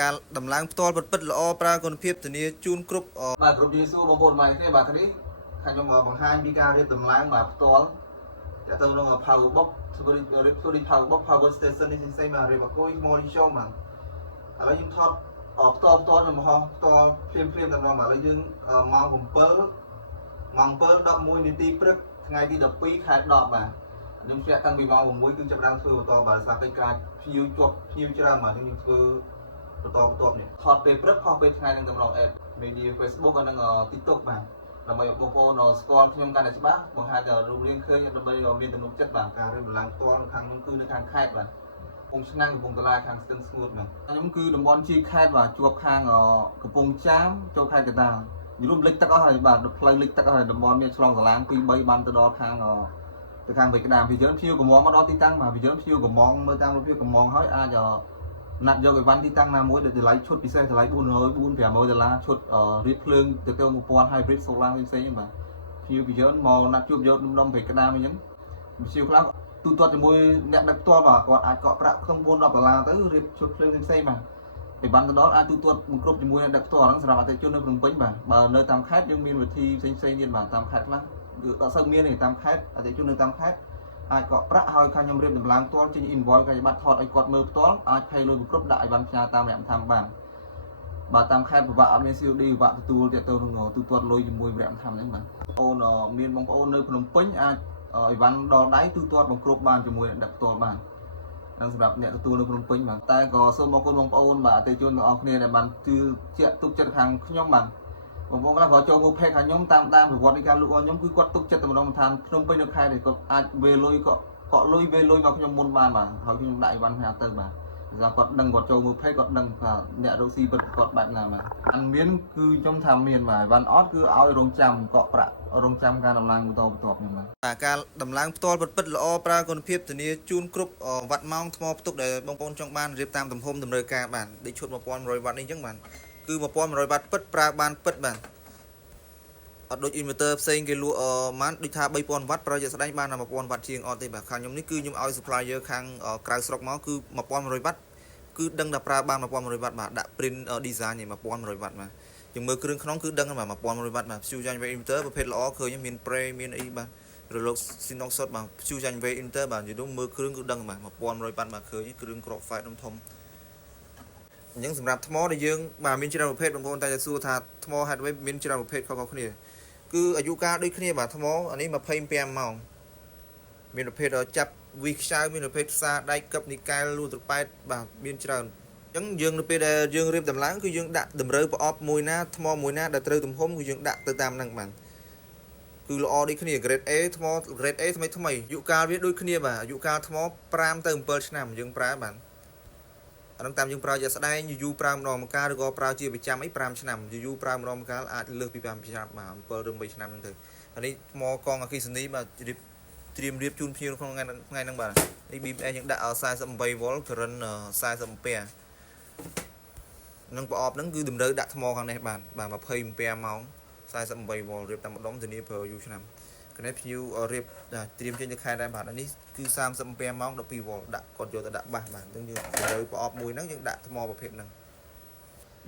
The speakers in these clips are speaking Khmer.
ការដំឡើងផ្ទាល់ពិតល្អប្រើគុណភាពធានាជូនគ្រប់បាទគ្រប់យេស៊ូបងប្អូនម៉ែទេបាទនេះខាងខ្ញុំបង្ហាញពីការរៀបដំឡើងបាទផ្ទាល់តែទៅក្នុង power box រៀបធ្វើនេះ power box power station នេះផ្សេងៗបាទរៀបអគុយ monitor បាទឥឡូវខ្ញុំថតផ្ទាល់ខ្ញុំបង្ហោះផ្ទាល់ភ្លាមតែម្ដងបាទឥឡូវយើងម៉ោង7:11នាទីព្រឹកថ្ងៃទី12ខែ10បាទខ្ញុំធ្លាក់តាំងពីម៉ោង6គឺចាប់ផ្ដើមធ្វើបន្តបាទដោយសារកិច្ចការភ្ញៀវជាប់ភ្ញៀវច្រើនបាទខ្ញុំធ្វើបន្តនេះថតពេលព្រឹកខុសពេលថ្ងៃនឹងតែម្ដង app media Facebook និង TikTok បាទដើម្បីឲ្យបងប្អូនស្គាល់ខ្ញុំកាន់តែច្បាស់បង្ហាញរូបរាងឃើញដើម្បីឲ្យមានទំនុកចិត្តបាទការរៀបឡើងផ្ទាល់ខាងនោះគឺនៅខាងខេត្តបាទកំពង់ឆ្នាំងកំពង់តឡាខាងស្ទឹងស្ងួតបាទខ្ញុំគឺតំបន់ជាខេត្តបាទជាប់ខាងកំពង់ចាមចូលខេត្តកណ្ដាលយល់លិចទឹកអស់ហើយបាទផ្លូវលិចទឹកអស់ហើយតំបន់មានឆ្លងសាឡាង2 3បានទៅដល់ខាងទៅខាងវិញក្តាមពីយើងភ្ញៀវកំងមកដល់ទីតាំងបាទពីយើងភ្ញៀវកំងមើលតាមរូបភាពកំងហើយអាចណាត់យកអីវ៉ាន់ទីតាំងណាមួយដែលតម្លៃឈុតពិសេសតម្លៃ$400-500ឈុតរៀបភ្លើងទៅទៅ1000 hybrid solar ផ្សេងៗបាទភ្ញៀវពីយើងមកណាត់ជួបយកដុំពេកក្តាមអញ្ចឹងភ្ញៀវខ្លះទូទាត់ជាមួយអ្នកដឹកផ្ទាល់បាទគាត់អាចកក់ប្រាក់ក្នុង$410ទៅរៀបឈុតភ្លើងផ្សេងៗបាទពីបានទៅដល់អាចទូទាត់មិនគ្រប់ជាមួយអ្នកដឹកផ្ទាល់ហ្នឹងសម្រាប់អតិថិជននៅភ្នំពេញបាទបើនៅតាមខេត្តយើងមានវិធីផ្សេងៗទៀតបាទតាមខេត្តខ្លះគឺអត់សូវមានទេតាមខេត្តអតិថិជននៅតាមខេត្តអាចកក់ប្រាក់ហើយខាងខ្ញុំរៀបដំឡើងផ្ទាល់ចេញ invoice កាយប័ត្រថតឲ្យគាត់មើលផ្ទាល់អាច pay លុយគ្រប់ដាក់ឲ្យបានផ្ញើតាមរយៈធម្មបានបាទតាមខេត្តពិបាកអត់មាន COD ពិបាកទទួលទាក់ទងនឹងទូទាត់លុយជាមួយរយៈធម្មហ្នឹងបាទអូនមានបងប្អូននៅភ្នំពេញអាចអីវ៉ាន់ដល់ដៃទូទាត់បង្គ្រប់បានជាមួយអ្នកដឹកផ្ទាល់បាននិងសម្រាប់អ្នកទទួលនៅភ្នំពេញបាទតែក៏សូមអរគុណបងប្អូនបាទអតិថិជនទាំងអស់គ្នាដែលបានជឿជាក់ទុកចិត្តខាងខ្ញុំបាទបងប្អូនខ្លះក៏ចូលមើល page ខាងខ្ញុំតាមប្រវត្តិនៃការលក់របស់ខ្ញុំគឺគាត់ទុកចិត្តតែម្ដងឋានភ្នំពេញនៅខេត្តនេះគាត់អាចវេលុយក៏កក់លុយវេលុយមកខ្ញុំមុនបានបាទហើយខ្ញុំដាក់អីវ៉ាន់ផ្ញើទៅបាទគាត់ដឹងគាត់ចូលមើល page គាត់ដឹងថាអ្នករកស៊ីពិតគាត់បែបណាបាទអានមានគឺខ្ញុំថាមានបាទវ៉ាន់អត់គឺឲ្យរងចាំកក់ប្រាក់រងចាំការដំឡើងបន្តខ្ញុំបាទការដំឡើងផ្ទាល់ពិតល្អប្រើគុណភាពធានាជូនគ្រប់វ៉ាត់ម៉ោងថ្មផ្ទុកដែលបងប្អូនចង់បានរៀបតាមទំហំតម្រូវការបាទដូចឈុត1100វ៉ាត់នេះអញ្ចឹងបាទគឺ1100វ៉ាត់ពិតប្រើបានពិតបាទអត់ដូច inverter ផ្សេងគេលក់ម៉ានដូចថា3000វ៉ាត់ប្រើជាក់ស្ដែងបានតែ1000វ៉ាត់ជាងអត់ទេបាទខាងខ្ញុំនេះគឺខ្ញុំឲ្យ supplier ខាងក្រៅស្រុកមកគឺ1100វ៉ាត់គឺដឹងថាប្រើបាន1100វ៉ាត់បាទដាក់ print design នេះ1100វ៉ាត់បាទយើងមើលគ្រឿងក្នុងគឺដឹងបាទ1100វ៉ាត់បាទ Fuse January inverter ប្រភេទល្អឃើញមាន spray មានអីបាទរលក Sinox សុតបាទ Fuse January inverter បាទយល់មើលគ្រឿងគឺដឹងបាទ1100វ៉ាត់បាទឃើញគ្រឿងក្រប fight ធំអញ្ចឹងសម្រាប់ថ្មដែលយើងបាទមានច្រើនប្រភេទបងប្អូនតែសួរថាថ្ម hardware មានច្រើនប្រភេទខុសៗគ្នាគឺអាយុកាលដូចគ្នាបាទថ្មអានេះ25ម៉ោងមានប្រភេទចាប់វីខ្ចៅមានប្រភេទផ្សារដែកកឹបនីកែលលូត្រប៉ែតបាទមានច្រើនអញ្ចឹងយើងនៅពេលដែលយើងរៀបដំឡើងគឺយើងដាក់តម្រូវប្រអប់មួយណាថ្មមួយណាដែលត្រូវទំហំគឺយើងដាក់ទៅតាមហ្នឹងបាទគឺល្អដូចគ្នា grade A ថ្ម grade A ថ្មីអាយុកាលវាដូចគ្នាបាទអាយុកាលថ្ម5ទៅ7ឆ្នាំយើងប្រើបាទអានឹងតាមយើងប្រើជាក់ស្ដែងយូរប្រើម្ដងម្កាលឬក៏ប្រើជាប្រចាំអី5ឆ្នាំយូរប្រើម្ដងម្កាលអាចលើសពី5ឆ្នាំបាទ7ឬ8ឆ្នាំហ្នឹងទៅអានេះថ្មកងអគ្គិសនីបាទត្រៀមរៀបជូនភ្ញៀវក្នុងថ្ងៃហ្នឹងបាទនេះ BMS យើងដាក់48V current 40 ampere នឹងប្រអប់ហ្នឹងគឺតម្រូវដាក់ថ្មខាងនេះបាទ25ម៉ោង48V រៀបតាមម្ដុំធានាប្រើយូរឆ្នាំនេះភ្ញៀវរៀបត្រៀមចេញទៅខែដែរបាទអានេះគឺ35ម៉ោង 12V ដាក់គាត់យកទៅដាក់បាសបាទអញ្ចឹងយើងត្រូវប្រអប់មួយហ្នឹងយើងដាក់ថ្មប្រភេទហ្នឹង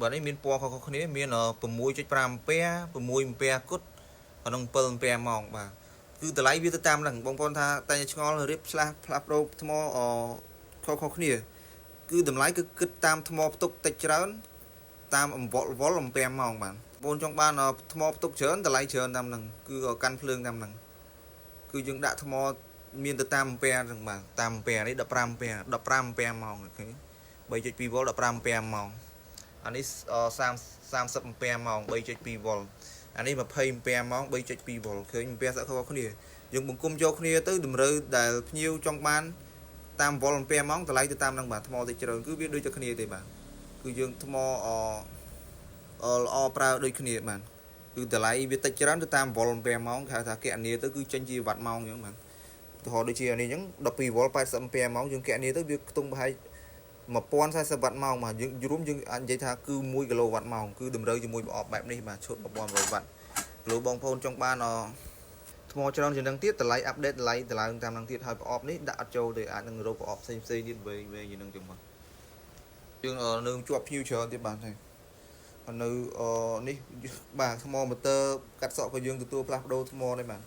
បាទនេះមានពណ៌ខុសៗគ្នាមាន 6.5 ampere 6 ampere គត់និង7 ampere ម៉ោងបាទគឺតម្លៃវាទៅតាមហ្នឹងបងប្អូនថាតែឆ្ងល់រៀបផ្លាស់ប្ដូរថ្មខុសៗគ្នាគឺតម្លៃគឺគិតតាមថ្មផ្ទុកតិចច្រើនតាមវ៉ុល ampere ម៉ោងបាទបងចង់បានថ្មផ្ទុកច្រើនតម្លៃច្រើនតាមហ្នឹងគឺកាន់ភ្លើងតាមហ្នឹងគឺយើងដាក់ថ្មមានទៅតាម ampere ហ្នឹងបាទតាម ampere នេះ15 ampere 15 ampere ម៉ោងឃើញ 3.2V 15 ampere ម៉ោងអានេះ30 ampere ម៉ោង 3.2V អានេះ20 ampere ម៉ោង 3.2V ឃើញ ampere សាក់ខុសគ្នាយើងបង្គុំយកគ្នាទៅតម្រូវដែលភ្ញៀវចង់បានតាមវ៉ុល ampere ម៉ោងតម្លៃទៅតាមហ្នឹងបាទថ្មតិចច្រើនគឺវាដូចតែគ្នាទេបាទគឺយើងថ្មល្អប្រើដូចគ្នាបាទគឺតម្លៃវាតិចច្រើនទៅតាមវ៉ុល ampere ម៉ោងគេហៅថាគណនាទៅគឺចេញជាវ៉ាត់ម៉ោងអញ្ចឹងបាទឧទាហរណ៍ដូចជាអានេះអញ្ចឹង 12V 80 ampere ម៉ោងយើងគណនាទៅវាខ្ទង់ប្រហែល1040 វ៉ាត់ម៉ោងបាទយើងរួមយើងអាចនិយាយថាគឺ1គីឡូវ៉ាត់ម៉ោងគឺតម្រូវជាមួយប្រអប់បែបនេះបាទឈុត1100វ៉ាត់លោកបងប្អូនចង់បានថ្មច្រើនជាងនឹងទៀតតម្លៃអាប់ដេតតម្លៃឡើងតាមនឹងទៀតហើយប្រអប់នេះដាក់អត់ចូលទេអាចនឹងរកប្រអប់ផ្សេងទៀតវែងជាងនឹងចឹងបាទ យើងនឹងជាប់ភ្ញៀវច្រើនទៀតបាទហើយនៅនេះបាទថ្មម៉ូទ័រកាត់សក់ក៏យើងទទួលផ្លាស់ប្ដូរថ្មដែរបាទ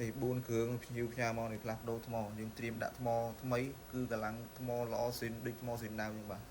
នេះ4គ្រឿងភ្ញៀវផ្ញើមកនេះផ្លាស់ប្ដូរថ្មយើងត្រៀមដាក់ថ្មថ្មីគឺកម្លាំងថ្មល្អស៊ីនដូចថ្មស៊ីនដើមហ្នឹងបាទ